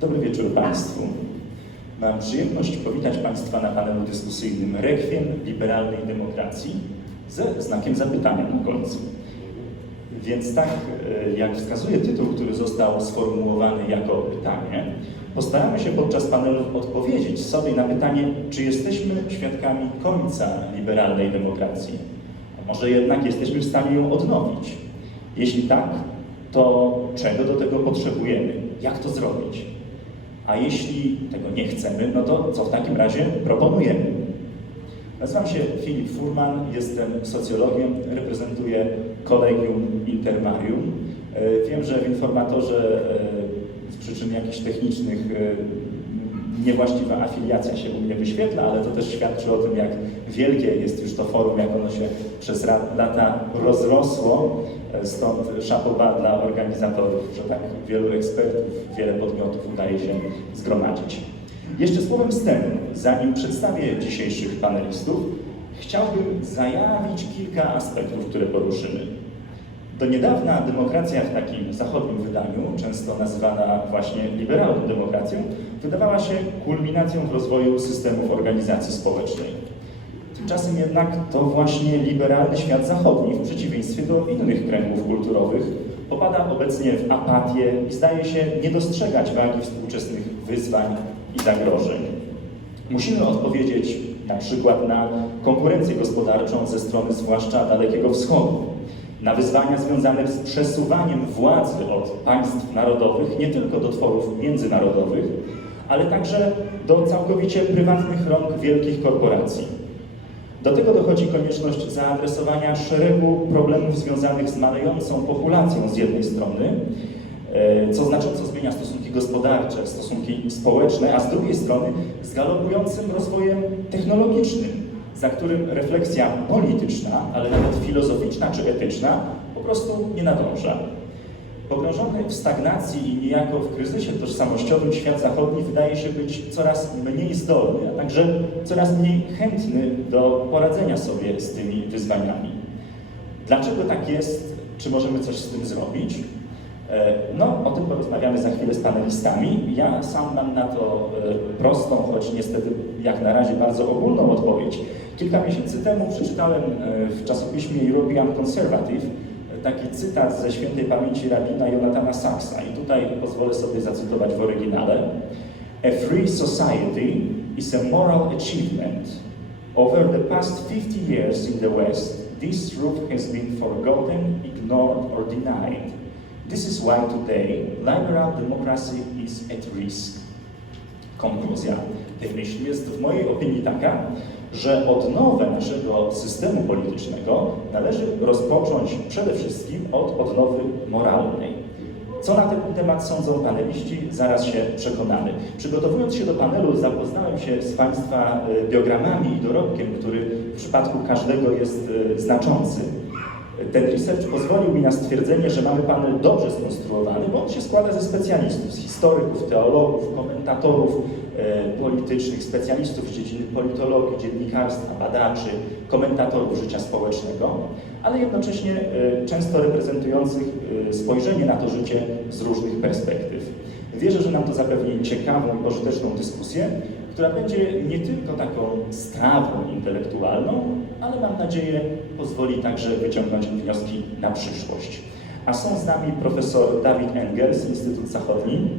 Dobry wieczór Państwu. Mam przyjemność powitać Państwa na panelu dyskusyjnym Requiem liberalnej demokracji ze znakiem zapytania na końcu. Więc tak jak wskazuje tytuł, który został sformułowany jako pytanie, postaramy się podczas panelu odpowiedzieć sobie na pytanie, czy jesteśmy świadkami końca liberalnej demokracji, a może jednak jesteśmy w stanie ją odnowić. Jeśli tak, to czego do tego potrzebujemy? Jak to zrobić? A jeśli tego nie chcemy, no to co w takim razie proponujemy? Nazywam się Filip Furman, jestem socjologiem, reprezentuję Collegium Intermarium. Wiem, że w informatorze z przyczyn jakichś technicznych niewłaściwa afiliacja się u mnie wyświetla, ale to też świadczy o tym, jak wielkie jest już to forum, jak ono się przez lata rozrosło. Stąd chapeau bas dla organizatorów, że tak wielu ekspertów, wiele podmiotów udaje się zgromadzić. Jeszcze słowem wstępu, zanim przedstawię dzisiejszych panelistów, chciałbym zajawić kilka aspektów, które poruszymy. Do niedawna demokracja w takim zachodnim wydaniu, często nazywana właśnie liberalną demokracją, wydawała się kulminacją w rozwoju systemów organizacji społecznej. Tymczasem jednak to właśnie liberalny świat zachodni, w przeciwieństwie do innych kręgów kulturowych, popada obecnie w apatię i zdaje się nie dostrzegać wagi współczesnych wyzwań i zagrożeń. Musimy odpowiedzieć na przykład na konkurencję gospodarczą ze strony zwłaszcza Dalekiego Wschodu, na wyzwania związane z przesuwaniem władzy od państw narodowych nie tylko do tworów międzynarodowych, ale także do całkowicie prywatnych rąk wielkich korporacji. Do tego dochodzi konieczność zaadresowania szeregu problemów związanych z malejącą populacją z jednej strony, co znacząco zmienia stosunki gospodarcze, stosunki społeczne, a z drugiej strony z galopującym rozwojem technologicznym, za którym refleksja polityczna, ale nawet filozoficzna czy etyczna po prostu nie nadąża. Pogrążony w stagnacji i niejako w kryzysie tożsamościowym świat zachodni wydaje się być coraz mniej zdolny, a także coraz mniej chętny do poradzenia sobie z tymi wyzwaniami. Dlaczego tak jest? Czy możemy coś z tym zrobić? No, o tym porozmawiamy za chwilę z panelistami. Ja sam mam na to prostą, choć niestety jak na razie bardzo ogólną odpowiedź. Kilka miesięcy temu przeczytałem w czasopiśmie European Conservative taki cytat ze świętej pamięci rabina Jonathana Saxa i tutaj pozwolę sobie zacytować w oryginale. A free society is a moral achievement. Over the past 50 years in the West, this truth has been forgotten, ignored or denied. This is why today liberal democracy is at risk. Konkluzja tej myśli jest w mojej opinii taka, że odnowę naszego systemu politycznego należy rozpocząć przede wszystkim od odnowy moralnej. Co na ten temat sądzą paneliści, zaraz się przekonamy. Przygotowując się do panelu, zapoznałem się z Państwa biogramami i dorobkiem, który w przypadku każdego jest znaczący. Ten research pozwolił mi na stwierdzenie, że mamy panel dobrze skonstruowany, bo on się składa ze specjalistów, z historyków, teologów, komentatorów politycznych, specjalistów z dziedziny politologii, dziennikarstwa, badaczy, komentatorów życia społecznego, ale jednocześnie często reprezentujących spojrzenie na to życie z różnych perspektyw. Wierzę, że nam to zapewni ciekawą i pożyteczną dyskusję, która będzie nie tylko taką strawą intelektualną, ale mam nadzieję pozwoli także wyciągnąć wnioski na przyszłość. A są z nami profesor Dawid Engels, Instytut Zachodni,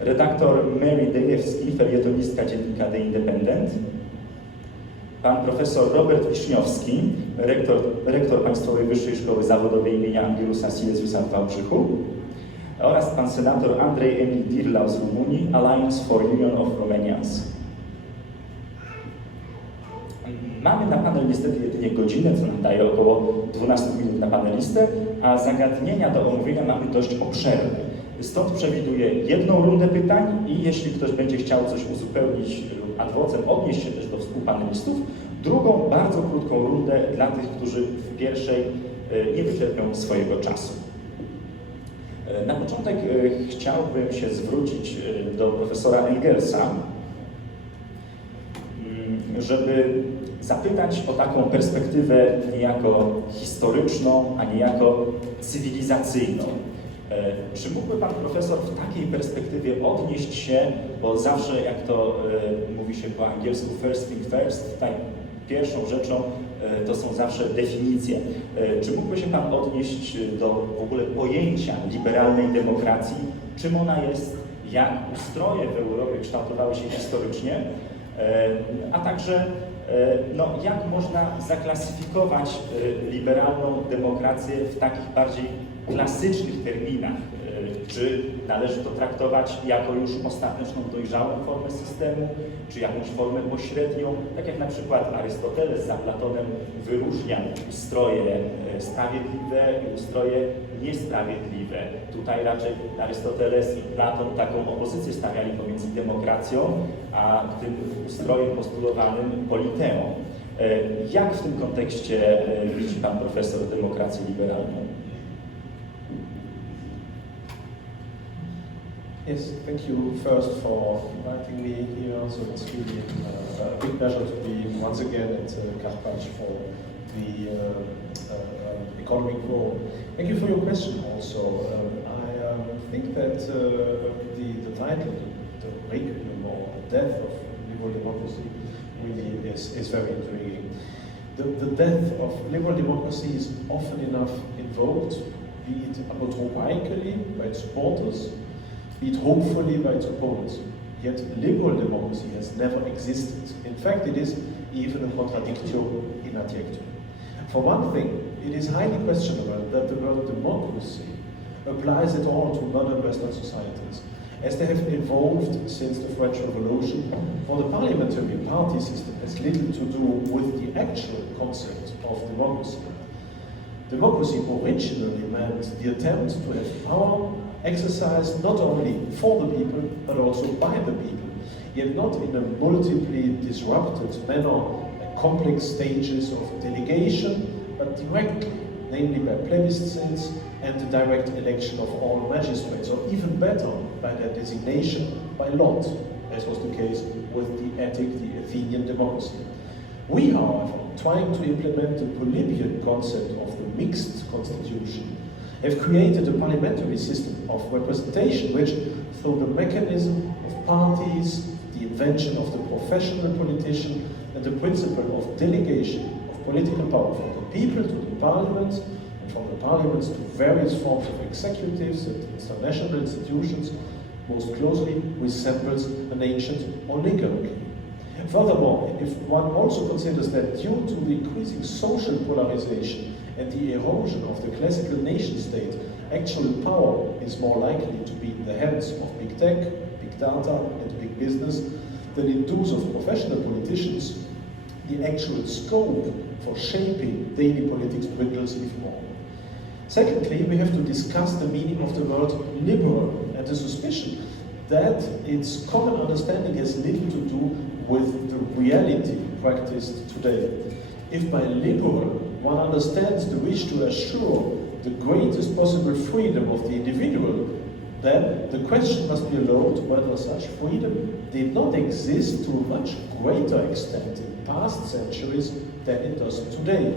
redaktor Mary Dejewski, felietonistka dziennika The Independent, pan profesor Robert Wiśniowski, rektor Państwowej Wyższej Szkoły Zawodowej imienia Angelusa Silesiusa w Wałbrzychu, oraz pan senator Andrzej Emil Dirlau z Rumunii, Alliance for Union of Romanians. Mamy na panel niestety jedynie godzinę, co nam daje około 12 minut na panelistę, a zagadnienia do omówienia mamy dość obszerne. Stąd przewiduję jedną rundę pytań i jeśli ktoś będzie chciał coś uzupełnić lub ad vocem odnieść się też do współpanelistów, drugą, bardzo krótką rundę dla tych, którzy w pierwszej nie wyczerpią swojego czasu. Na początek chciałbym się zwrócić do profesora Engelsa, żeby zapytać o taką perspektywę niejako historyczną, a niejako cywilizacyjną. Czy mógłby Pan Profesor w takiej perspektywie odnieść się, bo zawsze jak to mówi się po angielsku first thing first, tutaj pierwszą rzeczą to są zawsze definicje. Czy mógłby się Pan odnieść do w ogóle pojęcia liberalnej demokracji, czym ona jest, jak ustroje w Europie kształtowały się historycznie, a także no, jak można zaklasyfikować liberalną demokrację w takich bardziej klasycznych terminach? Czy należy to traktować jako już ostateczną, dojrzałą formę systemu, czy jakąś formę pośrednią, tak jak na przykład Arystoteles za Platonem wyróżnia ustroje sprawiedliwe i ustroje niesprawiedliwe. Tutaj raczej Arystoteles i Platon taką opozycję stawiali pomiędzy demokracją a tym ustrojem postulowanym politeą. Jak w tym kontekście widzi Pan Profesor demokrację liberalną? Yes, thank you first for inviting me here. So it's really a big pleasure to be once again at Karpaczu for the economic forum. Thank you for your question also. I think that the title, the Requiem or Death of Liberal Democracy, really is very intriguing. The death of liberal democracy is often enough invoked, be it apotropaically by its supporters, be it hopefully by its opponents. Yet liberal democracy has never existed. In fact, it is even a contradictio in adjectum. For one thing, it is highly questionable that the word democracy applies at all to modern Western societies, as they have evolved since the French Revolution, for the parliamentary party system has little to do with the actual concept of democracy. Democracy originally meant the attempt to have power exercised not only for the people, but also by the people, yet not in a multiply disrupted manner at complex stages of delegation, but directly, namely by plebiscites and the direct election of all magistrates, or even better, by their designation by lot, as was the case with the Attic, the Athenian democracy. We, however, trying to implement the Polybian concept of the mixed constitution, have created a parliamentary system of representation which, through the mechanism of parties, the invention of the professional politician, and the principle of delegation of political power from the people to the parliaments, and from the parliaments to various forms of executives and international institutions, most closely resembles an ancient oligarchy. Furthermore, if one also considers that due to the increasing social polarization and the erosion of the classical nation-state, actual power is more likely to be in the hands of big tech, big data, and big business than in those of professional politicians, the actual scope for shaping daily politics dwindles even more. Secondly, we have to discuss the meaning of the word liberal and the suspicion that its common understanding has little to do with the reality practiced today. If by liberal one understands the wish to assure the greatest possible freedom of the individual, then the question must be allowed whether such freedom did not exist to a much greater extent in past centuries than it does today,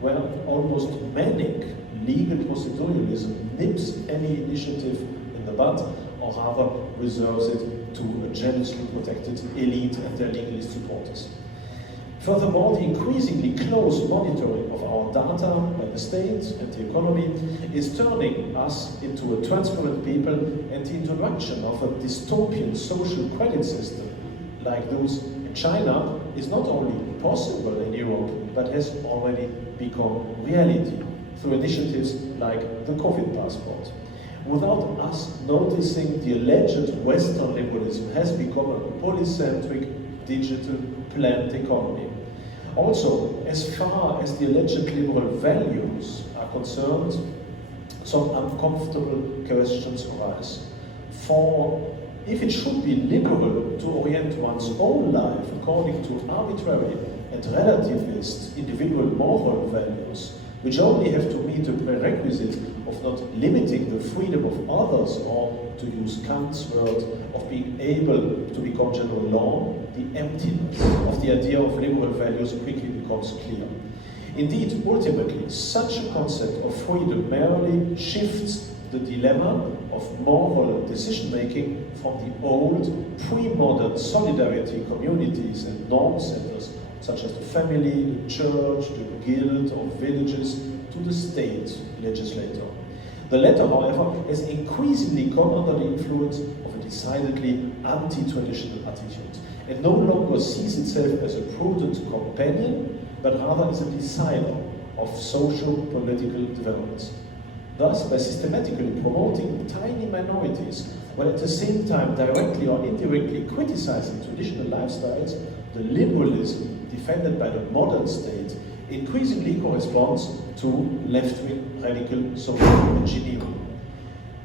where almost manic legal proceduralism nips any initiative in the bud, or rather reserves it to a jealously protected elite and their legalist supporters. Furthermore, the increasingly close monitoring of our data by the state and the economy is turning us into a transparent people, and the introduction of a dystopian social credit system like those in China is not only possible in Europe, but has already become reality through initiatives like the COVID passport. Without us noticing, the alleged Western liberalism has become a polycentric digital planned economy. Also, as far as the alleged liberal values are concerned, some uncomfortable questions arise. For if it should be liberal to orient one's own life according to arbitrary and relativist individual moral values, which only have to meet the prerequisite of not limiting the freedom of others, or, to use Kant's word, of being able to become general law, the emptiness of the idea of liberal values quickly becomes clear. Indeed, ultimately, such a concept of freedom merely shifts the dilemma of moral decision-making from the old, pre-modern solidarity communities and norm centers, such as the family, the church, the guild or villages, to the state legislator. The latter, however, has increasingly come under the influence of a decidedly anti-traditional attitude, and no longer sees itself as a prudent companion, but rather as a decider of social political developments. Thus, by systematically promoting tiny minorities, while at the same time directly or indirectly criticizing traditional lifestyles, the liberalism defended by the modern state increasingly corresponds to left-wing radical social engineering.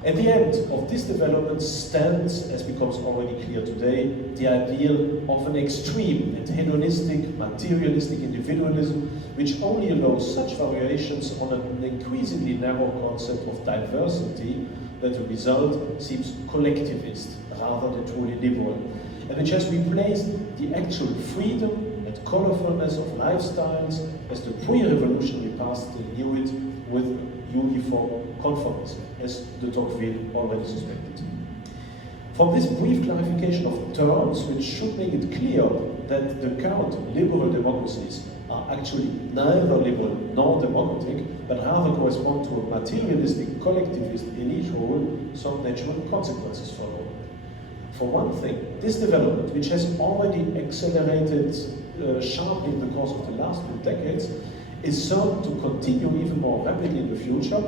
At the end of this development stands, as becomes already clear today, the ideal of an extreme and hedonistic, materialistic individualism, which only allows such variations on an increasingly narrow concept of diversity that the result seems collectivist rather than truly liberal, and which has replaced the actual freedom and colorfulness of lifestyles as the pre-revolutionary past still knew it with uniform conformism, as de Tocqueville already suspected. From this brief clarification of terms, which should make it clear that the current liberal democracies are actually neither liberal nor democratic, but rather correspond to a materialistic collectivist elite rule, some natural consequences follow. For one thing, this development, which has already accelerated sharply in the course of the last 2 decades, is certain to continue even more rapidly in the future,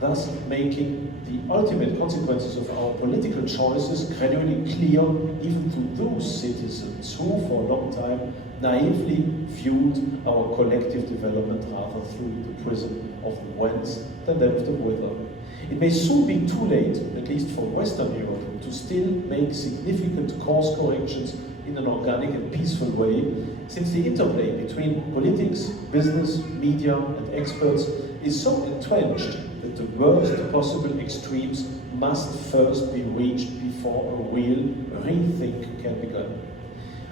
thus making the ultimate consequences of our political choices gradually clear even to those citizens who for a long time naively viewed our collective development rather through the prism of the whence than that of the whither. It may soon be too late, at least for Western Europe, to still make significant course corrections in an organic and peaceful way, since the interplay between politics, business, media, and experts is so entrenched that the worst possible extremes must first be reached before a real rethink can begin.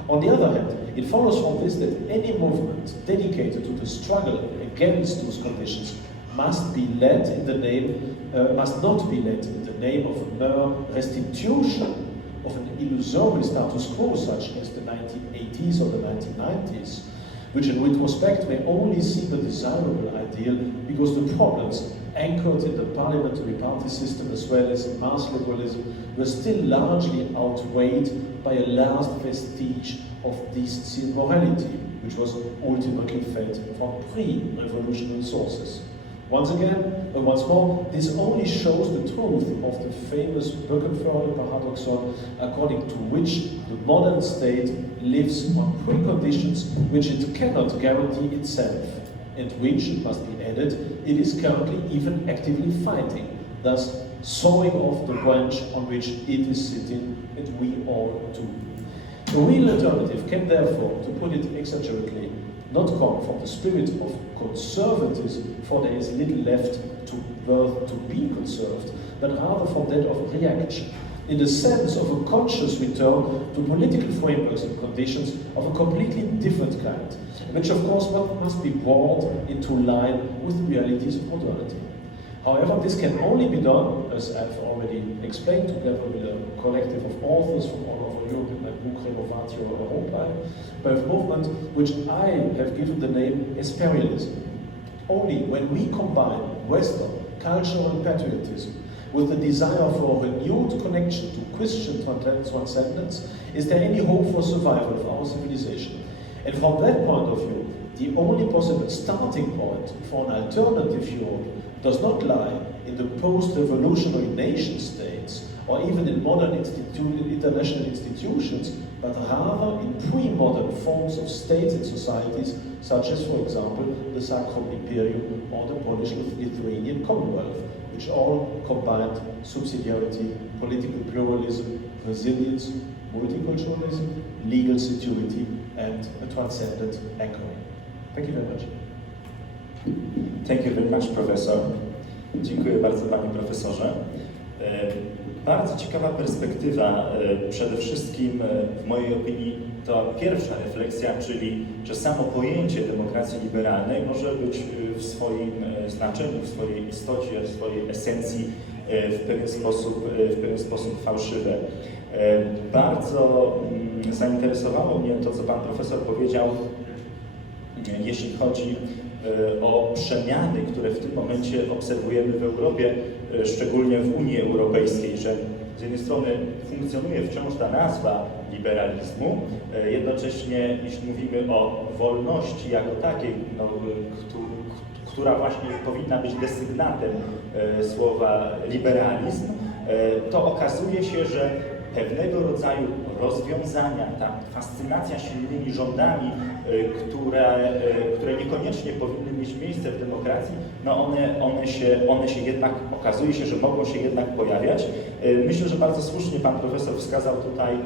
On the other hand, it follows from this that any movement dedicated to the struggle against those conditions must not be led in the name of a mere restitution of an illusory status quo such as the 1980s or the 1990s, which in retrospect may only seem a desirable ideal because the problems anchored in the parliamentary party system as well as in mass liberalism were still largely outweighed by a last vestige of decent morality, which was ultimately fed from pre-revolutionary sources. Once more, this only shows the truth of the famous Böckenförde paradoxon, according to which the modern state lives on preconditions which it cannot guarantee itself, and which, it must be added, it is currently even actively fighting, thus sawing off the branch on which it is sitting, and we all too. The real alternative can therefore, to put it exaggerately, not come from the spirit of conservatism, for there is little left to be conserved, but rather from that of reaction, in the sense of a conscious return to political frameworks and conditions of a completely different kind, which of course must be brought into line with the realities of modernity. However, this can only be done, as I've already explained, together with a collective of authors from all over Europe in my book Renovatio Europae, by a movement which I have given the name Hesperianism. Only when we combine Western cultural patriotism with the desire for a renewed connection to Christian transcendence is there any hope for survival of our civilization. And from that point of view, the only possible starting point for an alternative Europe does not lie in the post-revolutionary nation states or even in modern international institutions, but rather in pre-modern forms of states and societies, such as, for example, the Sacrum Imperium or the Polish-Lithuanian Commonwealth, which all combined subsidiarity, political pluralism, resilience, multiculturalism, legal security, and a transcendent anchoring. Thank you very much. Thank you very much, profesor. Dziękuję bardzo, panie profesorze. Bardzo ciekawa perspektywa. Przede wszystkim, w mojej opinii, to pierwsza refleksja, czyli że samo pojęcie demokracji liberalnej może być w swoim znaczeniu, w swojej istocie, w swojej esencji w pewien sposób fałszywe. Bardzo zainteresowało mnie to, co pan profesor powiedział, jeśli chodzi o przemiany, które w tym momencie obserwujemy w Europie, szczególnie w Unii Europejskiej, że z jednej strony funkcjonuje wciąż ta nazwa liberalizmu, jednocześnie jeśli mówimy o wolności jako takiej, no, która właśnie powinna być desygnatem słowa liberalizm, to okazuje się, że pewnego rodzaju rozwiązania, ta fascynacja silnymi rządami, które niekoniecznie powinny mieć miejsce w demokracji, no one się jednak, okazuje się, że mogą się jednak pojawiać. Myślę, że bardzo słusznie pan profesor wskazał tutaj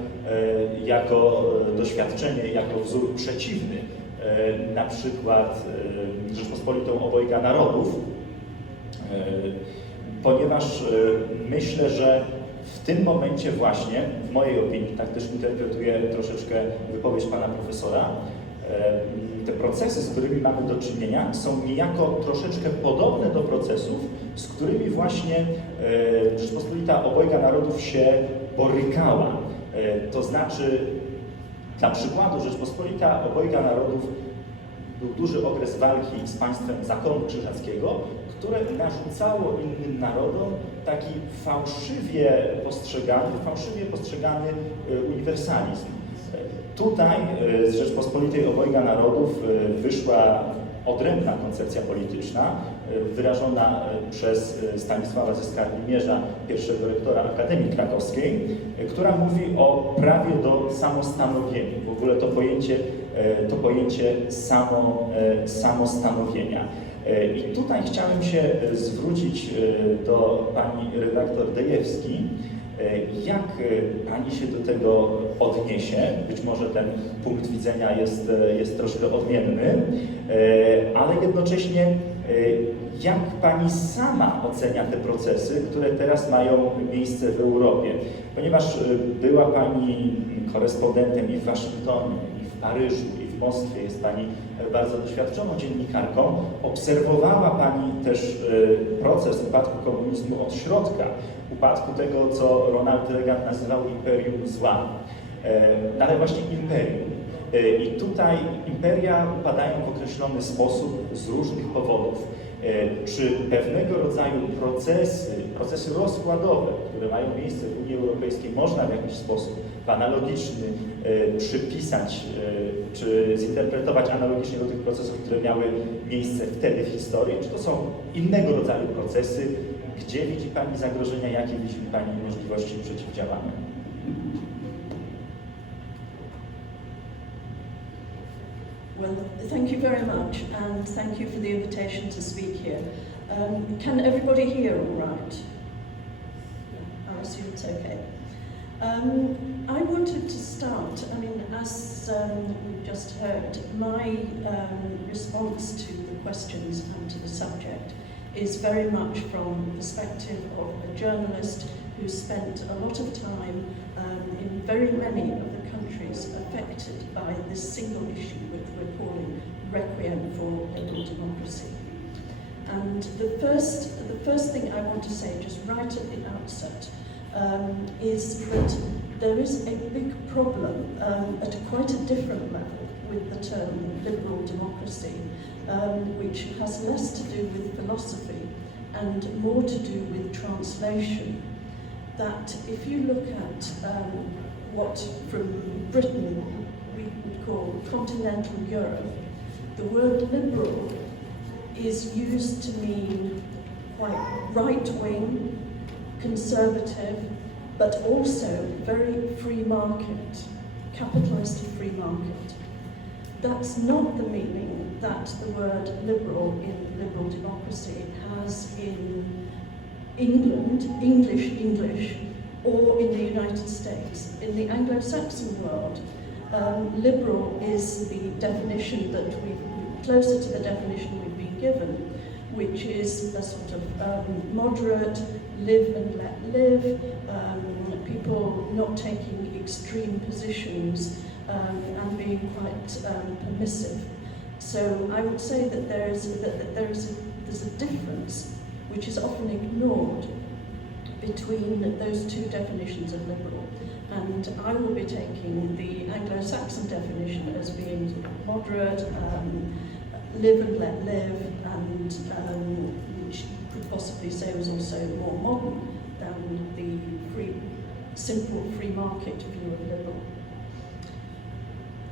jako doświadczenie, jako wzór przeciwny, na przykład Rzeczpospolitą obojga narodów, ponieważ myślę, że w tym momencie właśnie, w mojej opinii, tak też interpretuję troszeczkę wypowiedź pana profesora, te procesy, z którymi mamy do czynienia, są niejako troszeczkę podobne do procesów, z którymi właśnie Rzeczpospolita obojga narodów się borykała. To znaczy, dla przykładu, Rzeczpospolita obojga narodów był duży okres walki z państwem zakonu krzyżackiego, które narzucało innym narodom taki fałszywie postrzegany uniwersalizm. Tutaj z Rzeczpospolitej obojga narodów wyszła odrębna koncepcja polityczna, wyrażona przez Stanisława ze Skarbimierza, pierwszego rektora Akademii Krakowskiej, która mówi o prawie do samostanowienia. W ogóle to pojęcie samostanowienia. I tutaj chciałem się zwrócić do pani redaktor Dejewski, jak pani się do tego odniesie. Być może ten punkt widzenia jest troszkę odmienny, ale jednocześnie jak pani sama ocenia te procesy, które teraz mają miejsce w Europie? Ponieważ była pani korespondentem i w Waszyngtonie, i w Paryżu, i w Moskwie, jest pani bardzo doświadczoną dziennikarką, obserwowała pani też proces upadku komunizmu od środka, upadku tego, co Ronald Reagan nazywał imperium zła, ale właśnie imperium. I tutaj imperia upadają w określony sposób z różnych powodów. Czy pewnego rodzaju procesy rozkładowe, które mają miejsce w Unii Europejskiej, można w jakiś sposób analogiczny przypisać, czy zinterpretować analogicznie do tych procesów, które miały miejsce wtedy w historii? Czy to są innego rodzaju procesy? Gdzie widzi pani zagrożenia, jakie widzi pani możliwości przeciwdziałania? Well, thank you very much, and thank you for the invitation to speak here. Can everybody hear all right? I assume it's okay. I wanted to start, I mean, as we've just heard, my response to the questions and to the subject is very much from the perspective of a journalist who spent a lot of time in very many of the countries affected by this single issue which we're calling Requiem for liberal democracy. And the first thing I want to say, just right at the outset, is that there is a big problem at quite a different level with the term liberal democracy, which has less to do with philosophy and more to do with translation. That if you look at what from Britain we would call continental Europe, the word liberal is used to mean quite right-wing, conservative, but also very free market, capitalist free market. That's not the meaning that the word liberal in liberal democracy has in England, English, or in the United States. In the Anglo-Saxon world, liberal is the definition that closer to the definition we've been given, which is a sort of moderate, live and let live, people not taking extreme positions and being quite permissive. So I would say that there's a difference which is often ignored between those two definitions of liberal. And I will be taking the Anglo-Saxon definition as being sort of moderate, live and let live, and which you could possibly say was also more modern than the simple free market view of liberal.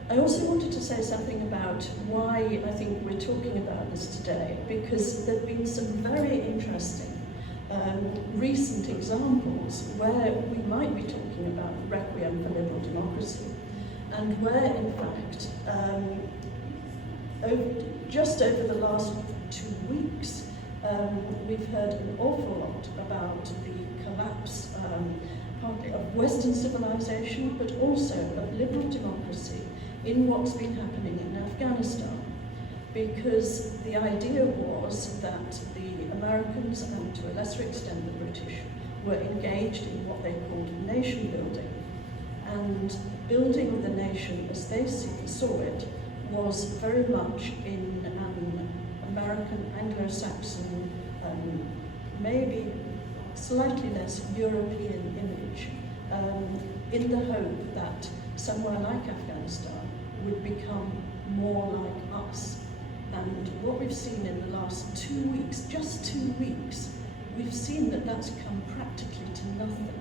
I also wanted to say something about why I think we're talking about this today, because there have been some very interesting recent examples where we might be talking about Requiem for liberal democracy, and where in fact just over the last 2 weeks we've heard an awful lot about the collapse partly of Western civilization, but also of liberal democracy in what's been happening in Afghanistan. Because the idea was that the Americans, and to a lesser extent the British, were engaged in what they called nation building. And building the nation as they saw it was very much in an American, Anglo-Saxon, maybe slightly less European image, in the hope that somewhere like Afghanistan would become more like us. And what we've seen in the last 2 weeks, just 2 weeks, we've seen that that's come practically to nothing.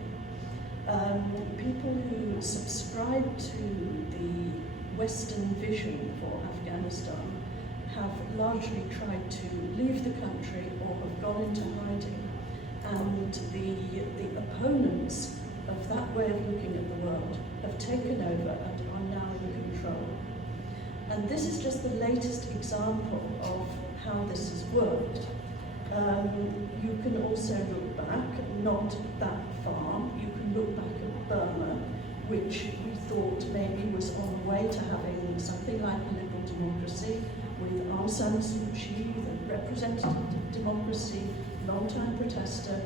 People who subscribe to the Western vision for Afghanistan have largely tried to leave the country or have gone into hiding. And the opponents of that way of looking at the world have taken over and are now in control. And this is just the latest example of how this has worked. You can also look back, not that far. You can look back at Burma, which we thought maybe was on the way to having something like a liberal democracy, with Aung San Suu Kyi, the representative democracy, long-time protester,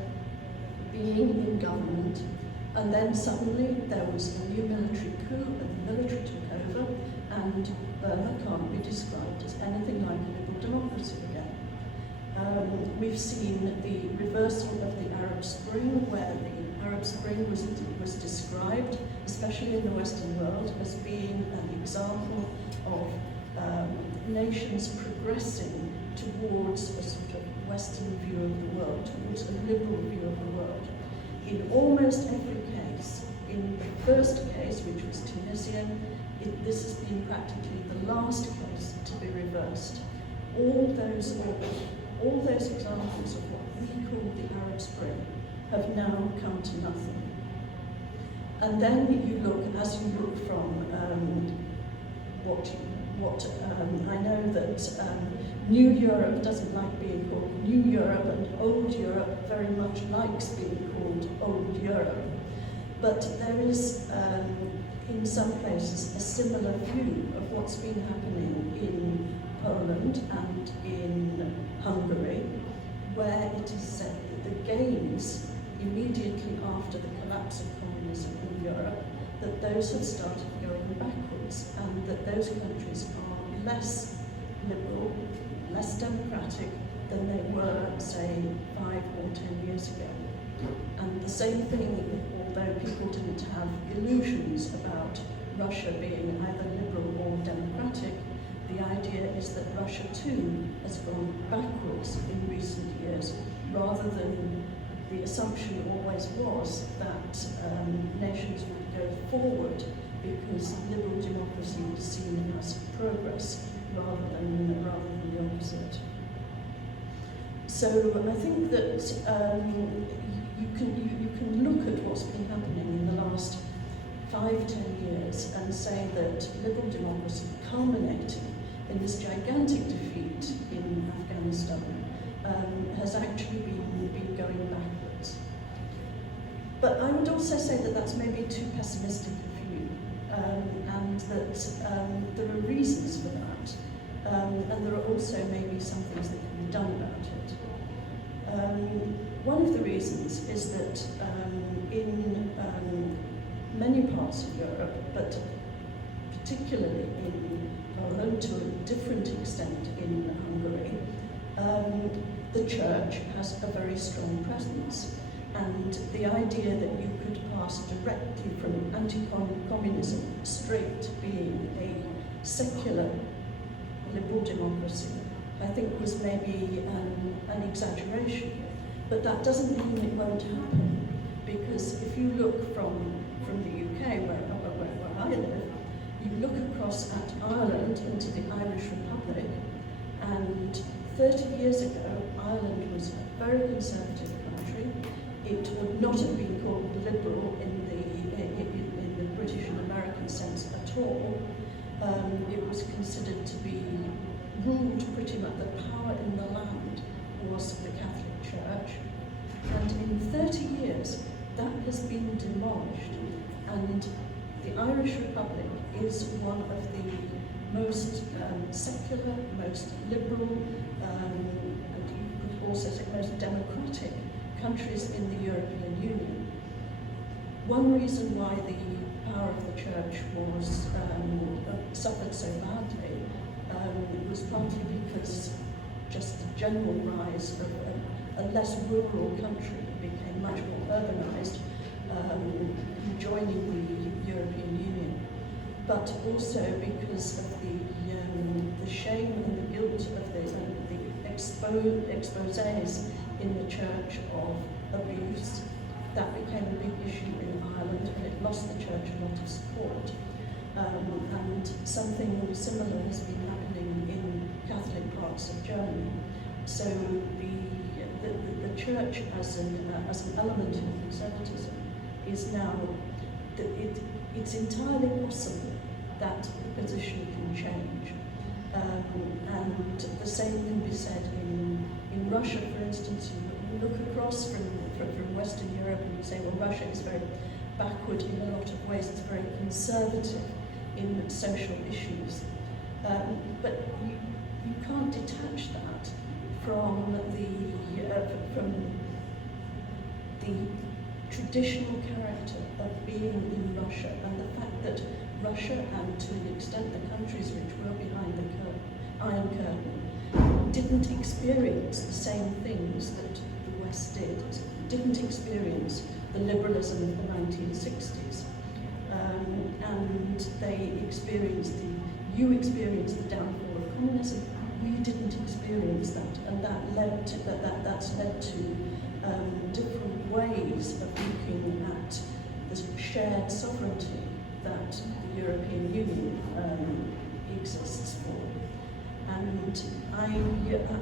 being in government. And then suddenly there was a new military coup, and the military took over, and Burma can't be described as anything like a liberal democracy again. We've seen the reversal of the Arab Spring, where the Arab Spring was described, especially in the Western world, as being an example of nations progressing towards a sort of Western view of the world, towards a liberal view of the world. In almost every case, in the first case, which was Tunisia, this has been practically the last case to be reversed. All those examples of what we call the Arab Spring have now come to nothing. And then you look, as you look from I know that New Europe doesn't like being called New Europe, and Old Europe very much likes being called Old Europe. But there is, in some places, a similar view of what's been happening in Poland and in Hungary, where it is said that the gains immediately after the collapse of communism in Europe, that those have started going backwards, and that those countries are less liberal, less democratic than they were, say, 5 or 10 years ago. And the same thing, although people didn't have illusions about Russia being either liberal or democratic, the idea is that Russia too has gone backwards in recent years, rather than the assumption always was that nations would go forward because liberal democracy was seen as progress rather than the opposite. So I think that you can look at what's been happening in the last 5-10 years and say that liberal democracy culminating in this gigantic defeat in Afghanistan has actually been going backwards. But I would also say that that's maybe too pessimistic a view, and that there are reasons for that, and there are also maybe some things that can be done about it. One of the reasons is that in many parts of Europe, but particularly in Poland, to a different extent in Hungary, the church has a very strong presence. And the idea that you could pass directly from anti-communism straight to being a secular liberal democracy, I think was maybe an exaggeration. But that doesn't mean it won't happen, because if you look from the UK, where I live, you look across at Ireland into the Irish Republic, and 30 years ago, Ireland was a very conservative country. It would not have been called liberal in the British and American sense at all. It was considered to be ruled pretty much, the power in the land was the Catholic Church. And in 30 years, that has been demolished. And the Irish Republic is one of the most secular, most liberal, and you could also say most democratic countries in the European Union. One reason why the power of the church was suffered so badly was partly because just the general rise of a less rural country became much more urbanized, joining the European Union, but also because of the shame and the guilt of the exposés in the church of abuse. That became a big issue in Ireland, and it lost the church a lot of support. And something similar has been happening in Catholic parts of Germany. So the church as an element of conservatism is now, it's entirely possible that the position can change. And the same can be said in Russia, for instance. You look across from Western Europe and you say, well, Russia is very backward in a lot of ways, it's very conservative in social issues. But you can't detach that from the traditional character of being in Russia, and the fact that Russia, and to an extent the countries which were behind the Iron Curtain, didn't experience the same things that the West didn't experience the liberalism of the 1960s. And they experienced you experienced the downfall of communism. We didn't experience that, and that's led to different ways of looking at the shared sovereignty that the European Union exists for. And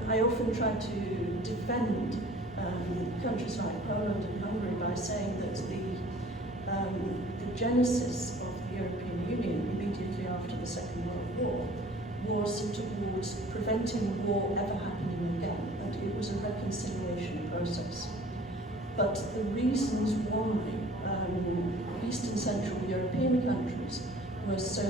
I often try to defend countries like Poland and Hungary by saying that the genesis of the European Union immediately after the Second World War was towards preventing war ever happening again, and it was a reconciliation process. But the reasons why East and Central European countries were so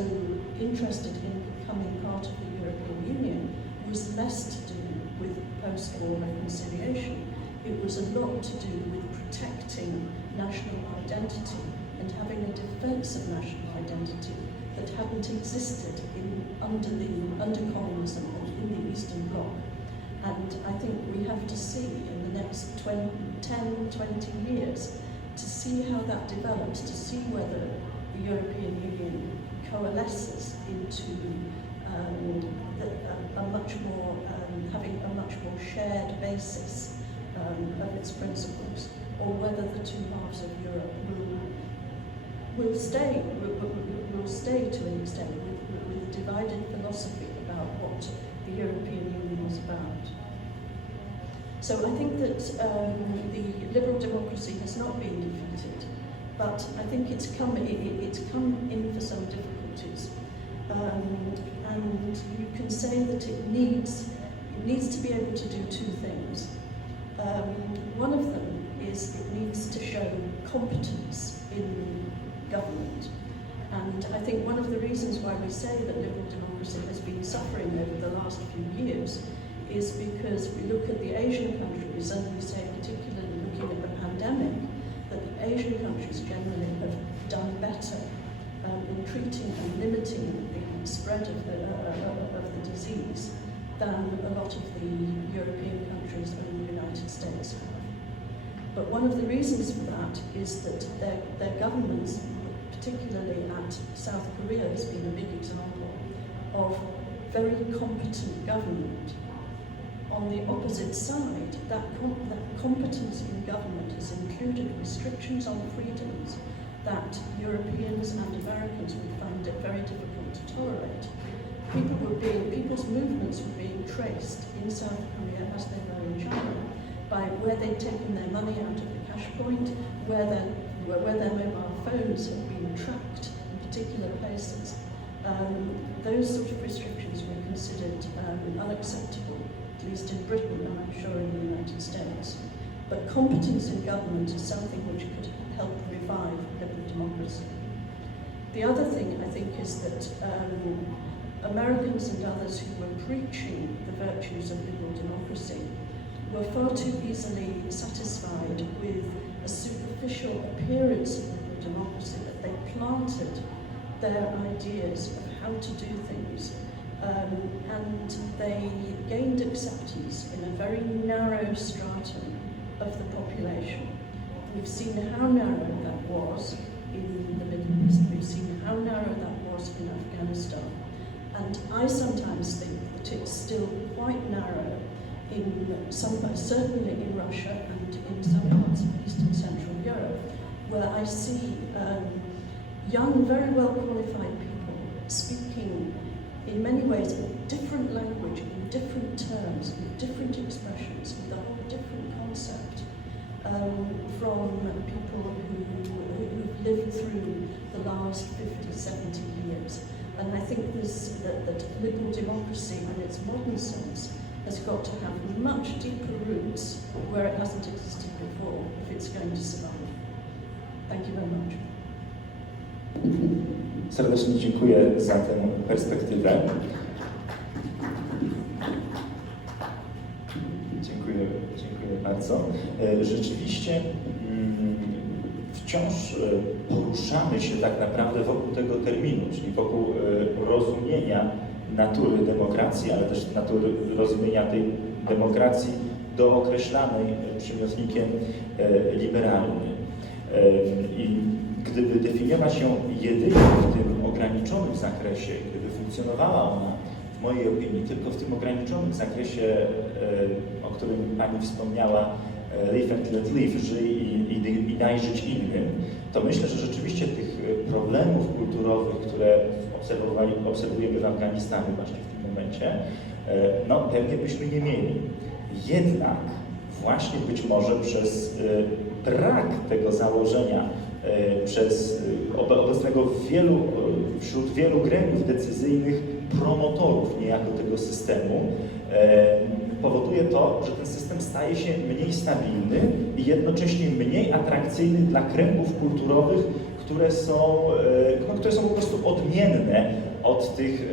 interested in becoming part of the European Union was less to do with post-war reconciliation. It was a lot to do with protecting national identity and having a defense of national identity that hadn't existed under communism and in the Eastern Bloc. And I think we have to see in the next 10, 20 years to see how that develops, to see whether the European Union coalesces into having a much more shared basis of its principles, or whether the two halves of Europe will stay to an extent with a divided philosophy about what the European Union is about. So I think that the liberal democracy has not been defeated, but I think it's come in for some difficulties. And you can say that it needs to be able to do two things. One of them is it needs to show competence in government. And I think one of the reasons why we say that liberal democracy has been suffering over the last few years is because we look at the Asian countries and we say, particularly looking at the pandemic, that the Asian countries generally have done better in treating and limiting the spread of the disease than a lot of the European countries and the United States have. But one of the reasons for that is that their governments, particularly at South Korea, has been a big example of very competent government. On the opposite side, that competence in government has included restrictions on freedoms that Europeans and Americans would find it very difficult to tolerate. People's movements were being traced in South Korea, as they were in China, by where they'd taken their money out of the cash point, where their mobile phones had been tracked in particular places. Those sort of restrictions were considered unacceptable, at least in Britain, and I'm sure in the United States. But competence in government is something which could help revive liberal democracy. The other thing, I think, is that Americans and others who were preaching the virtues of liberal democracy were far too easily satisfied with a superficial appearance of liberal democracy, that they planted their ideas of how to do things, and they gained acceptance in a very narrow stratum of the population. We've seen how narrow that was in the Middle East, we've seen how narrow that was in Afghanistan, and I sometimes think that it's still quite narrow certainly in Russia and in some parts of East and Central Europe, where I see young, very well qualified people speaking in many ways a different language, in different terms, with different expressions, with a whole different concept from people who've lived through the last 50, 70 years. And I think that liberal democracy in its modern sense has got to have much deeper roots where it hasn't existed before if it's going to survive. Thank you very much. Serdecznie dziękuję za tę perspektywę. Dziękuję bardzo. Rzeczywiście wciąż poruszamy się tak naprawdę wokół tego terminu, czyli wokół rozumienia natury demokracji, ale też natury rozumienia tej demokracji dookreślanej przymiotnikiem liberalny. I gdyby definiować ją jedynie w tym ograniczonym zakresie, gdyby funkcjonowała ona, w mojej opinii, tylko w tym ograniczonym zakresie, o którym Pani wspomniała, live and let live, żyj i daj żyć innym, to myślę, że rzeczywiście tych problemów kulturowych, które obserwujemy w Afganistanie właśnie w tym momencie, no pewnie byśmy nie mieli. Jednak właśnie być może przez brak tego założenia, przez obecnego wśród wielu gremiów decyzyjnych promotorów niejako tego systemu, powoduje to, że ten system staje się mniej stabilny i jednocześnie mniej atrakcyjny dla kręgów kulturowych, które są po prostu odmienne od tych,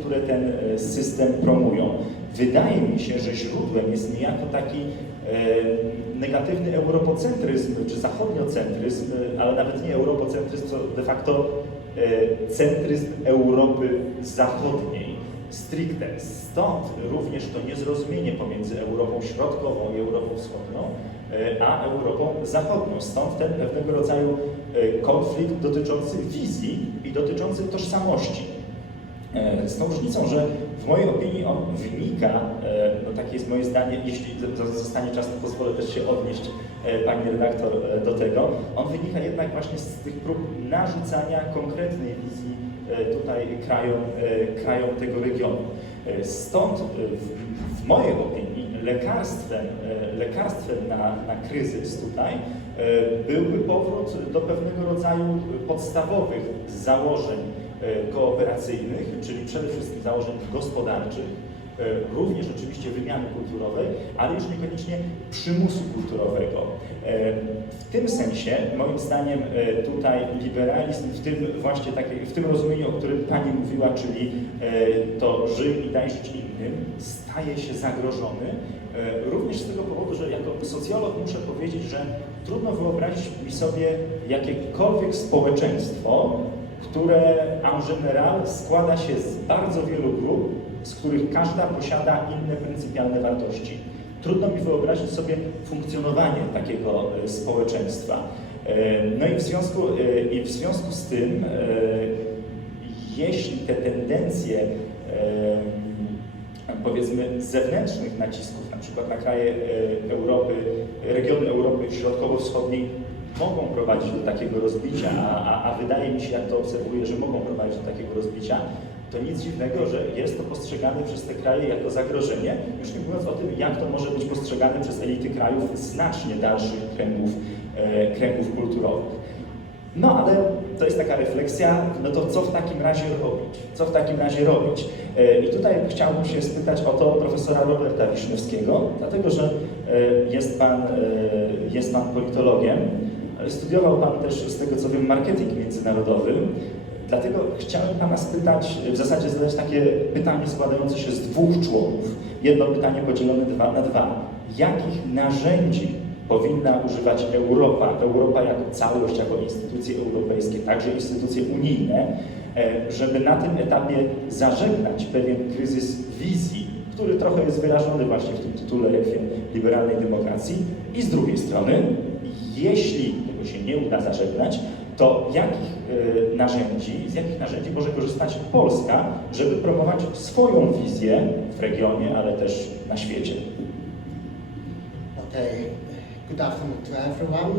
które ten system promują. Wydaje mi się, że źródłem jest niejako taki negatywny europocentryzm czy zachodniocentryzm, ale nawet nie europocentryzm, co de facto centryzm Europy Zachodniej. Stricte. Stąd również to niezrozumienie pomiędzy Europą Środkową i Europą Wschodnią, a Europą Zachodnią. Stąd ten pewnego rodzaju konflikt dotyczący wizji i dotyczący tożsamości. Z tą różnicą, że w mojej opinii on wynika, no takie jest moje zdanie, jeśli zostanie czas, to pozwolę też się odnieść, Pani redaktor, do tego, on wynika jednak właśnie z tych prób narzucania konkretnej wizji tutaj krajom tego regionu. Stąd w mojej opinii lekarstwem na kryzys tutaj byłby powrót do pewnego rodzaju podstawowych założeń kooperacyjnych, czyli przede wszystkim założeń gospodarczych, również oczywiście wymiany kulturowej, ale już niekoniecznie przymusu kulturowego. W tym sensie, moim zdaniem, tutaj liberalizm w tym rozumieniu, o którym Pani mówiła, czyli to żyj i daj żyć innym, staje się zagrożony. Również z tego powodu, że jako socjolog muszę powiedzieć, że trudno wyobrazić mi sobie jakiekolwiek społeczeństwo, które en general składa się z bardzo wielu grup, z których każda posiada inne pryncypialne wartości. trudno mi wyobrazić sobie funkcjonowanie takiego społeczeństwa. No i w związku z tym, jeśli te tendencje, powiedzmy, zewnętrznych nacisków, na przykład na kraje Europy, regiony Europy Środkowo-Wschodniej, mogą prowadzić do takiego rozbicia, a wydaje mi się, jak to obserwuję, że mogą prowadzić do takiego rozbicia, to nic dziwnego, że jest to postrzegane przez te kraje jako zagrożenie, już nie mówiąc o tym, jak to może być postrzegane przez elity krajów znacznie dalszych kręgów kulturowych. No ale to jest taka refleksja, no to co w takim razie robić? Co w takim razie robić? I tutaj chciałbym się spytać o to profesora Roberta Wiszniewskiego, dlatego że jest pan politologiem, ale studiował pan też, z tego co wiem, marketing międzynarodowy. Dlatego chciałem pana spytać, w zasadzie zadać takie pytanie składające się z dwóch członków. Jedno pytanie podzielone na dwa. Jakich narzędzi powinna używać Europa jako całość, jako instytucje europejskie, także instytucje unijne, żeby na tym etapie zażegnać pewien kryzys wizji, który trochę jest wyrażony właśnie w tym tytule Requiem liberalnej demokracji, i z drugiej strony, jeśli tego się nie uda zażegnać, to z jakich narzędzi może korzystać Polska, żeby promować swoją wizję w regionie, ale też na świecie? Okay. Good afternoon to everyone,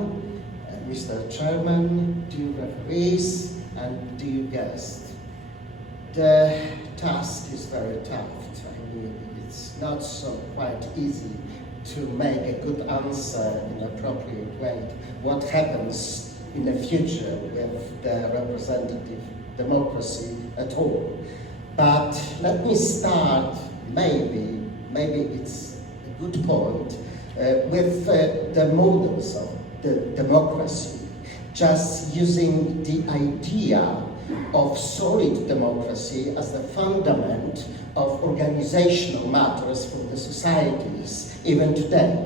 Mr. Chairman, dear referees, and dear guests. The task is very tough. I mean, it's not so quite easy to make a good answer in an appropriate way. What happens in the future with the representative democracy at all? But let me start, maybe it's a good point, with the models of the democracy, just using the idea of solid democracy as the fundament of organizational matters for the societies, even today,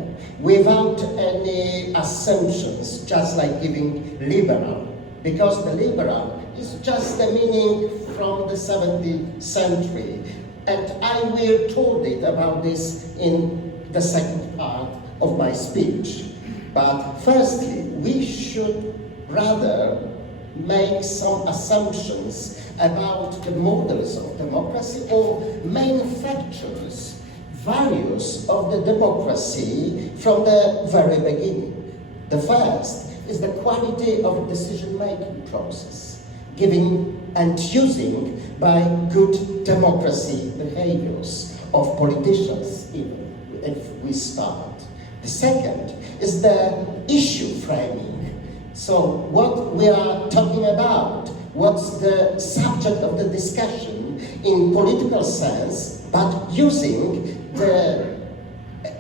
without any assumptions, just like giving liberal, because the liberal is just the meaning from the 17th century, and I will talk it about this in the second part of my speech. But firstly, we should rather make some assumptions about the models of democracy or manufacturers values of the democracy from the very beginning. The first is the quality of decision-making process, giving and using by good democracy behaviors of politicians, even if we start. The second is the issue framing. So what we are talking about, what's the subject of the discussion in political sense, but using the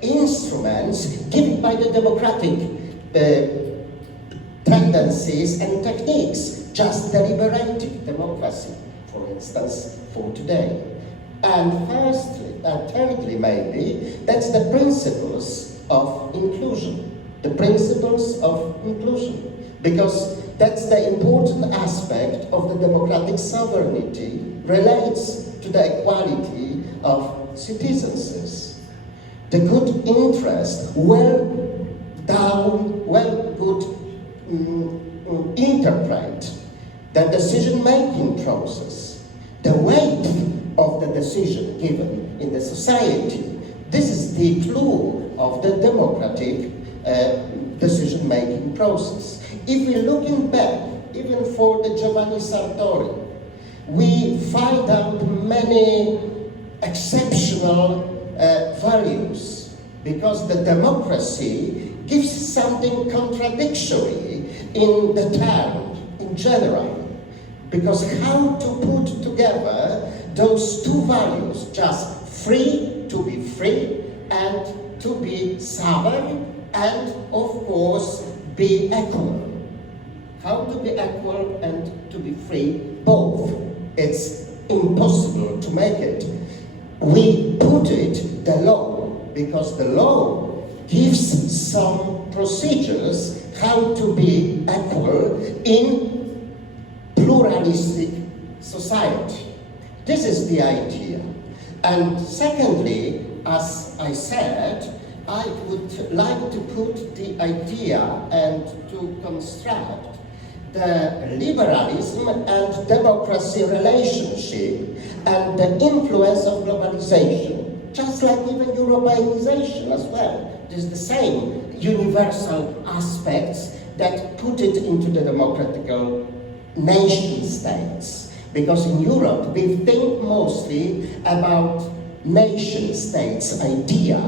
instruments given by the democratic tendencies and techniques, just deliberative democracy, for instance, for today. And thirdly, maybe, that's the principles of inclusion. The principles of inclusion, because that's the important aspect of the democratic sovereignty, relates to the equality of citizens. The good interest, interpret the decision-making process, the weight of the decision given in the society. This is the clue of the democratic decision-making process. If we're looking back, even for the Giovanni Sartori, we find out many exceptional values, because the democracy gives something contradictory in the term, in general. Because how to put together those two values, just free, to be free, and to be sovereign, and of course be equal. How to be equal and to be free, both. It's impossible to make it. We put it the law, because the law gives some procedures how to be equal in pluralistic society. This is the idea. And secondly, as I said, I would like to put the idea and to construct the liberalism and democracy relationship and the influence of globalization, just like even Europeanization as well. There's the same universal aspects that put it into the democratical nation states. Because in Europe, we think mostly about nation states idea,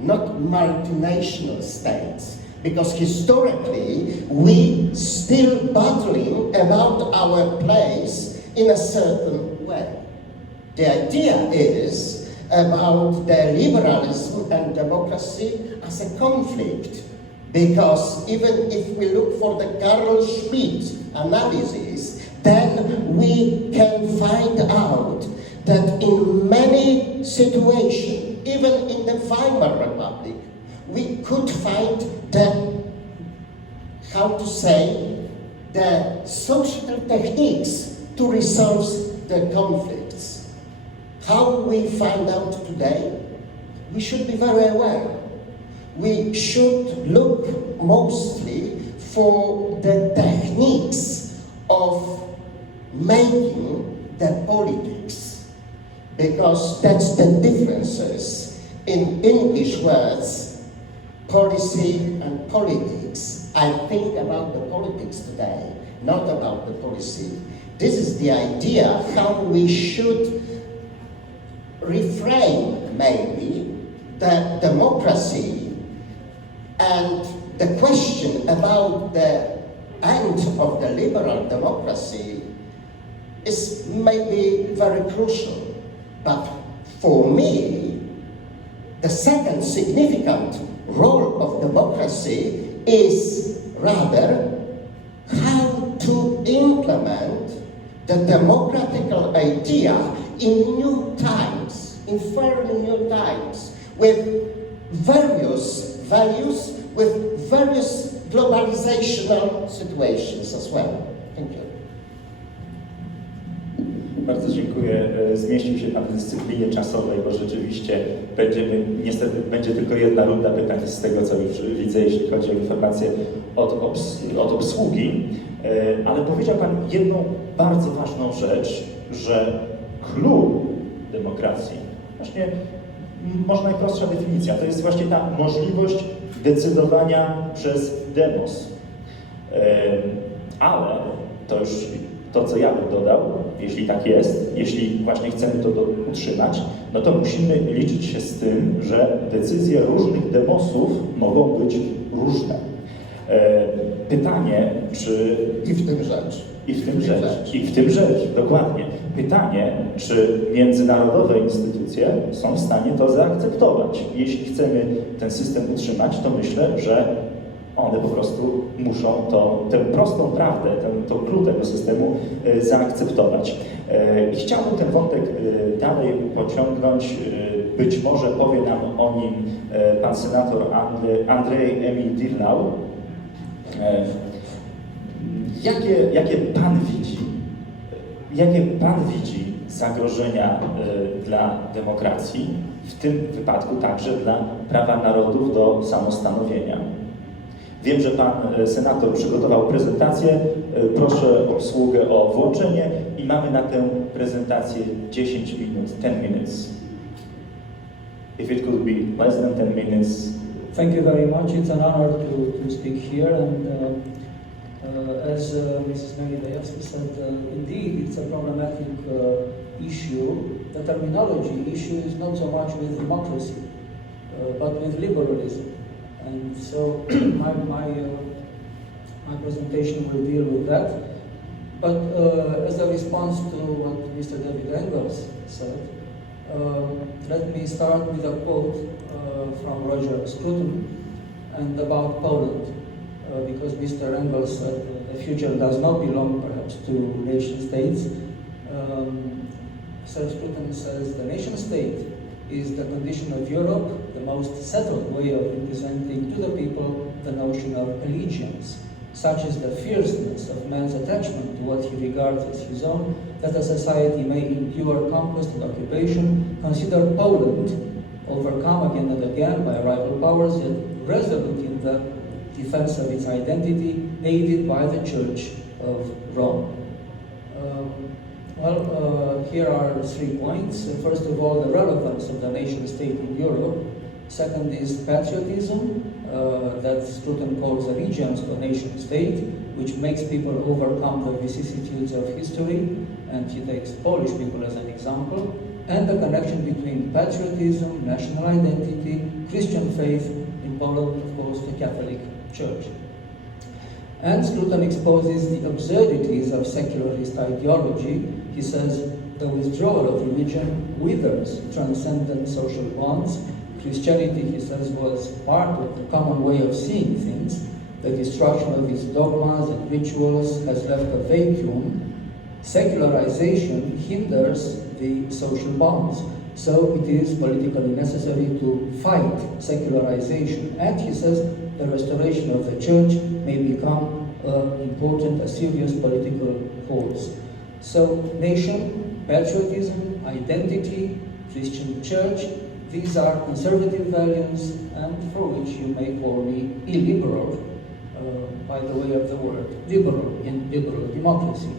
not multinational states. Because historically, we still battling about our place in a certain way. The idea is about the liberalism and democracy as a conflict. Because even if we look for the Carl Schmitt analysis, then we can find out that in many situations, even in the Weimar Republic, we could find the, how to say, the social techniques to resolve the conflicts. How we find out today? We should be very aware. We should look mostly for the techniques of making the politics, because that's the differences in English words, policy and politics. I think about the politics today, not about the policy. This is the idea how we should reframe maybe the democracy, and the question about the end of the liberal democracy is maybe very crucial. But for me, the second significant role of democracy is rather how to implement the democratical idea in new times, in fairly new times, with various values, with various globalizational situations as well. Thank you. Bardzo dziękuję. Zmieścił się Pan w dyscyplinie czasowej, bo rzeczywiście niestety będzie tylko jedna runda pytań z tego, co już widzę, jeśli chodzi o informacje od obsługi. Ale powiedział Pan jedną bardzo ważną rzecz, że clue demokracji, właśnie może najprostsza definicja, to jest właśnie ta możliwość decydowania przez demos. Ale to już to, co ja bym dodał, jeśli tak jest, jeśli właśnie chcemy to utrzymać, no to musimy liczyć się z tym, że decyzje różnych demosów mogą być różne. Pytanie, czy... I w tym rzecz. I w tym rzecz. I w tym rzecz, dokładnie. Pytanie, czy międzynarodowe instytucje są w stanie to zaakceptować. Jeśli chcemy ten system utrzymać, to myślę, że one po prostu muszą tę prostą prawdę, to klucz tego systemu zaakceptować. I chciałbym ten wątek dalej pociągnąć. Być może powie nam o nim pan senator Andrzej Emil Dirnau. Jakie pan widzi zagrożenia dla demokracji, w tym wypadku także dla prawa narodów do samostanowienia? Wiem, że pan senator przygotował prezentację. Proszę obsługę o włączenie i mamy na tę prezentację 10 minut, 10 minutes. If it could be less than 10 minutes. Thank you very much. It's an honor to speak here, and as Mrs. Melidayevsky said, indeed it's a problematic issue. The terminology issue is not so much with democracy, but with liberalism. And so my presentation will deal with that. But as a response to what Mr. David Engels said, let me start with a quote from Roger Scruton and about Poland, because Mr. Engels said the future does not belong perhaps to nation states. Sir Scruton says the nation state is the condition of Europe, the most settled way of representing to the people the notion of allegiance. Such is the fierceness of man's attachment to what he regards as his own, that a society may endure conquest and occupation. Consider Poland, overcome again and again by rival powers, yet resolute in the defense of its identity, aided by the Church of Rome. Here are 3 points. First of all, the relevance of the nation-state in Europe. Second is patriotism, that Scruton calls allegiance to a nation-state, which makes people overcome the vicissitudes of history, and he takes Polish people as an example, and the connection between patriotism, national identity, Christian faith, in Poland, of course, the Catholic Church. And Scruton exposes the absurdities of secularist ideology. He says the withdrawal of religion withers transcendent social bonds. Christianity, he says, was part of the common way of seeing things. The destruction of its dogmas and rituals has left a vacuum. Secularization hinders the social bonds. So it is politically necessary to fight secularization. And he says the restoration of the church may become important, a serious political cause. So nation, patriotism, identity, Christian church, these are conservative values, and for which you may call me illiberal, by the way of the word liberal in liberal democracy.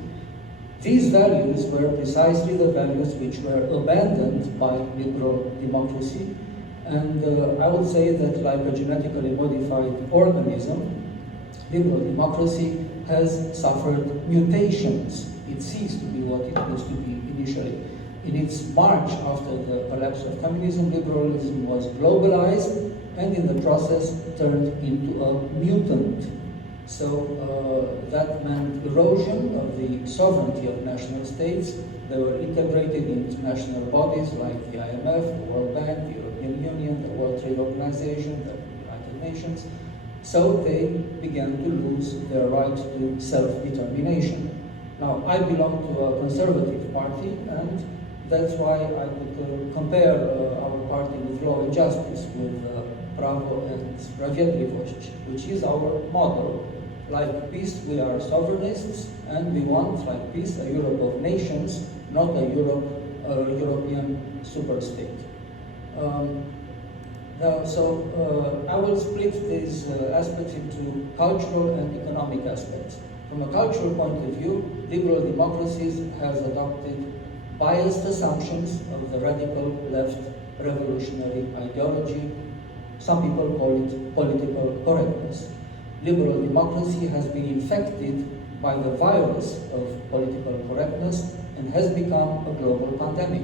These values were precisely the values which were abandoned by liberal democracy, and I would say that like a genetically modified organism, liberal democracy has suffered mutations. It ceased to be what it used to be initially. In its march after the collapse of communism, liberalism was globalized and in the process turned into a mutant. So that meant erosion of the sovereignty of national states. They were integrated in international bodies like the IMF, the World Bank, the European Union, the World Trade Organization, the United Nations. So they began to lose their right to self-determination. Now, I belong to a conservative party, and that's why I could compare our party with Law and Justice, with Prawo and Sprawiedliwość, which is our model. Like peace, we are sovereignists, and we want, like peace, a Europe of nations, not a European superstate. I will split these aspects into cultural and economic aspects. From a cultural point of view, liberal democracies has adopted biased assumptions of the radical left revolutionary ideology. Some people call it political correctness. Liberal democracy has been infected by the virus of political correctness and has become a global pandemic.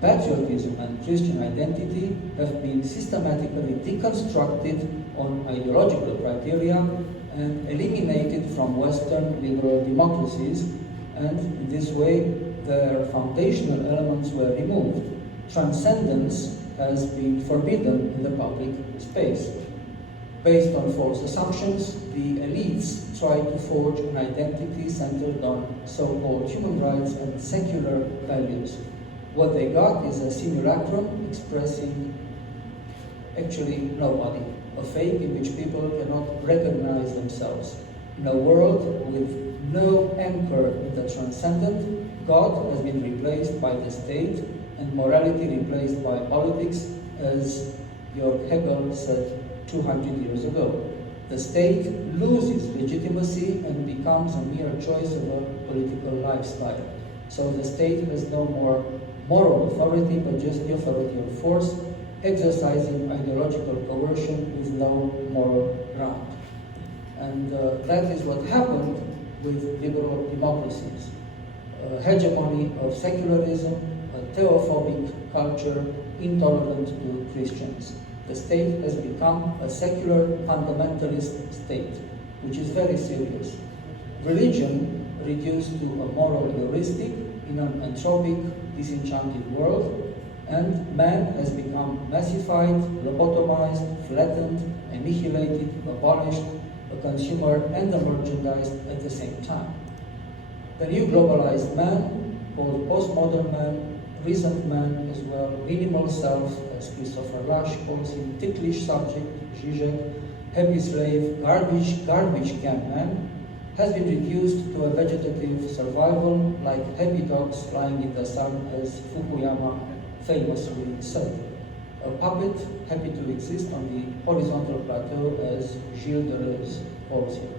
Patriotism and Christian identity have been systematically deconstructed on ideological criteria and eliminated from Western liberal democracies, and in this way their foundational elements were removed. Transcendence has been forbidden in the public space. Based on false assumptions, the elites try to forge an identity centered on so-called human rights and secular values. What they got is a simulacrum expressing actually nobody, a fake in which people cannot recognize themselves. In a world with no anchor in the transcendent, God has been replaced by the state and morality replaced by politics, as Georg Hegel said 200 years ago. The state loses legitimacy and becomes a mere choice of a political lifestyle. So the state has no more moral authority, but just the authority of force, exercising ideological coercion with no moral ground. And that is what happened with liberal democracies. Hegemony of secularism, a theophobic culture, intolerant to Christians. The state has become a secular fundamentalist state, which is very serious. Religion reduced to a moral heuristic in an entropic, disenchanted world, and man has become massified, lobotomized, flattened, annihilated, abolished, a consumer and a merchandise at the same time. The new globalized man, called postmodern man, recent man as well, minimal self, as Christopher Lasch calls him, ticklish subject, Zizek, happy slave, garbage can man, has been reduced to a vegetative survival like happy dogs lying in the sun, as Fukuyama famously said. a puppet happy to exist on the horizontal plateau, as Gilles Deleuze calls it.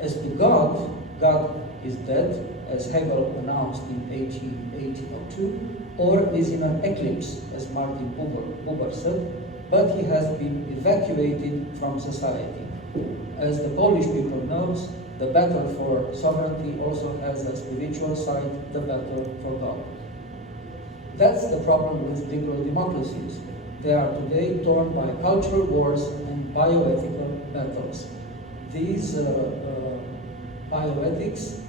As to God, God is dead, as Hegel announced in 1802, or is in an eclipse, as Martin Buber said, but he has been evacuated from society. As the Polish people knows, the battle for sovereignty also has a spiritual side, the battle for God. That's the problem with liberal democracies. They are today torn by cultural wars and bioethical battles. These bioethics,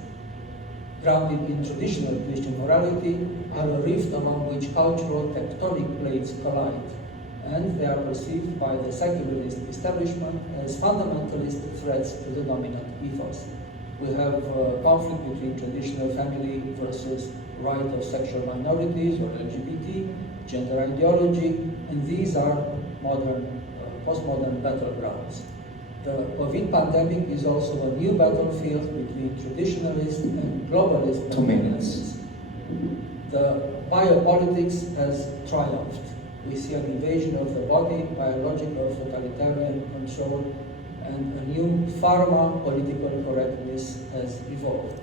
grounded in traditional Christian morality, are a rift along which cultural tectonic plates collide, and they are perceived by the secularist establishment as fundamentalist threats to the dominant ethos. We have a conflict between traditional family versus right of sexual minorities or LGBT, gender ideology, and these are modern, postmodern battlegrounds. The COVID pandemic is also a new battlefield between traditionalist and globalist 2 minutes. The biopolitics has triumphed. We see an invasion of the body, biological totalitarian control, and a new pharma political correctness has evolved.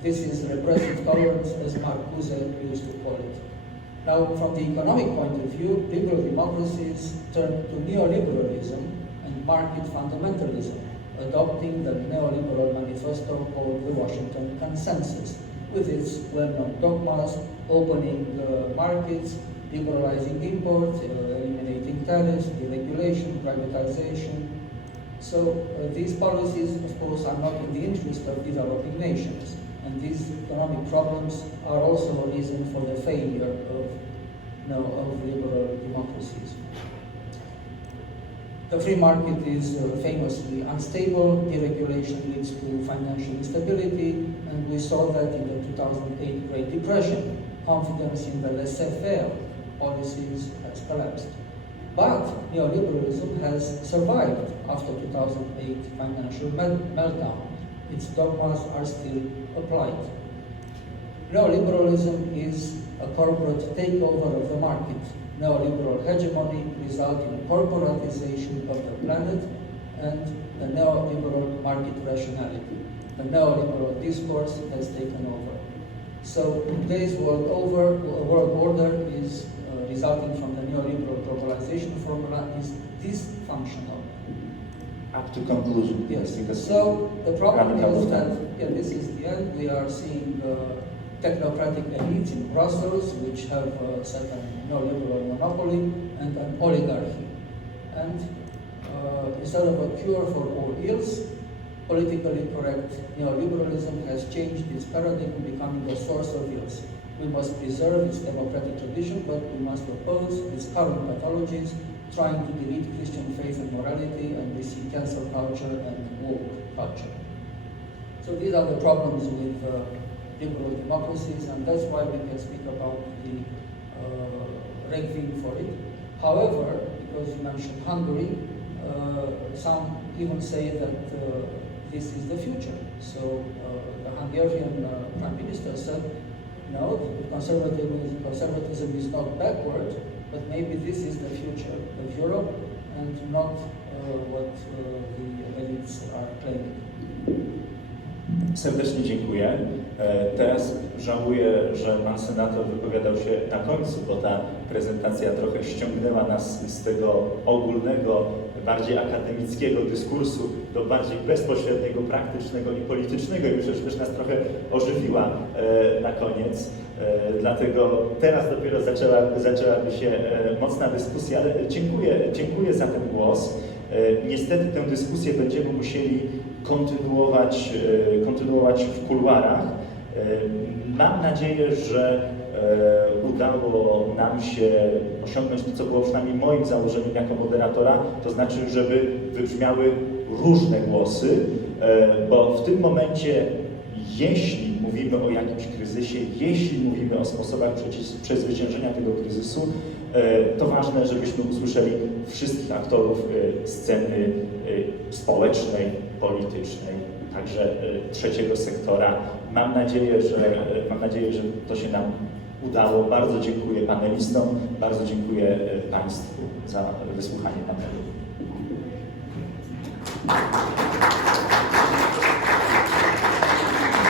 This is repressive tolerance, as Marcuse used to call it. Now, from the economic point of view, liberal democracies turn to neoliberalism and market fundamentalism, adopting the neoliberal manifesto called the Washington Consensus, with its well-known dogmas, opening markets, liberalizing import, eliminating tariffs, deregulation, privatization. So these policies, of course, are not in the interest of developing nations. And these economic problems are also a reason for the failure of liberal democracies. The free market is famously unstable. Deregulation leads to financial instability, and we saw that in the 2008 Great Depression. Confidence in the laissez-faire policies has collapsed. But neoliberalism has survived after 2008 financial meltdown. Its dogmas are still applied. Neoliberalism is a corporate takeover of the market. Neoliberal hegemony results in a corporatization of the planet and the neoliberal market rationality. The neoliberal discourse has taken over. So today's world order is resulting from the neoliberal globalization formula is dysfunctional. Up to conclusion. Yes. Because So the problem radical is that, stand. yeah, this is the end. We are seeing technocratic elites in Brussels, which have set a neoliberal monopoly and an oligarchy. And instead of a cure for all ills, politically correct neoliberalism has changed its paradigm, becoming a source of ills. We must preserve its democratic tradition, but we must oppose its current pathologies, trying to delete Christian faith and morality, and we see cancel culture and woke culture. So these are the problems with liberal democracies, and that's why we can speak about the Requiem for it. However, because you mentioned Hungary, some even say that this is the future. So the Hungarian Prime Minister said, no, conservatism is not backward, but maybe this is the future of Europe and not what the elites are claiming. Serdecznie dziękuję. Teraz żałuję, że pan senator wypowiadał się na końcu, bo ta prezentacja trochę ściągnęła nas z tego ogólnego, bardziej akademickiego dyskursu do bardziej bezpośredniego, praktycznego i politycznego i myślę, że też nas trochę ożywiła na koniec. Dlatego teraz dopiero zaczęłaby się mocna dyskusja, ale dziękuję za ten głos. Niestety tę dyskusję będziemy musieli kontynuować w kuluarach. Mam nadzieję, że udało nam się osiągnąć to, co było przynajmniej moim założeniem jako moderatora, to znaczy, żeby wybrzmiały różne głosy, bo w tym momencie, jeśli mówimy o jakimś kryzysie, jeśli mówimy o sposobach przezwyciężenia tego kryzysu, to ważne, żebyśmy usłyszeli wszystkich aktorów sceny społecznej, politycznej, także trzeciego sektora. Mam nadzieję, że to się nam udało. Bardzo dziękuję panelistom, bardzo dziękuję Państwu za wysłuchanie panelu.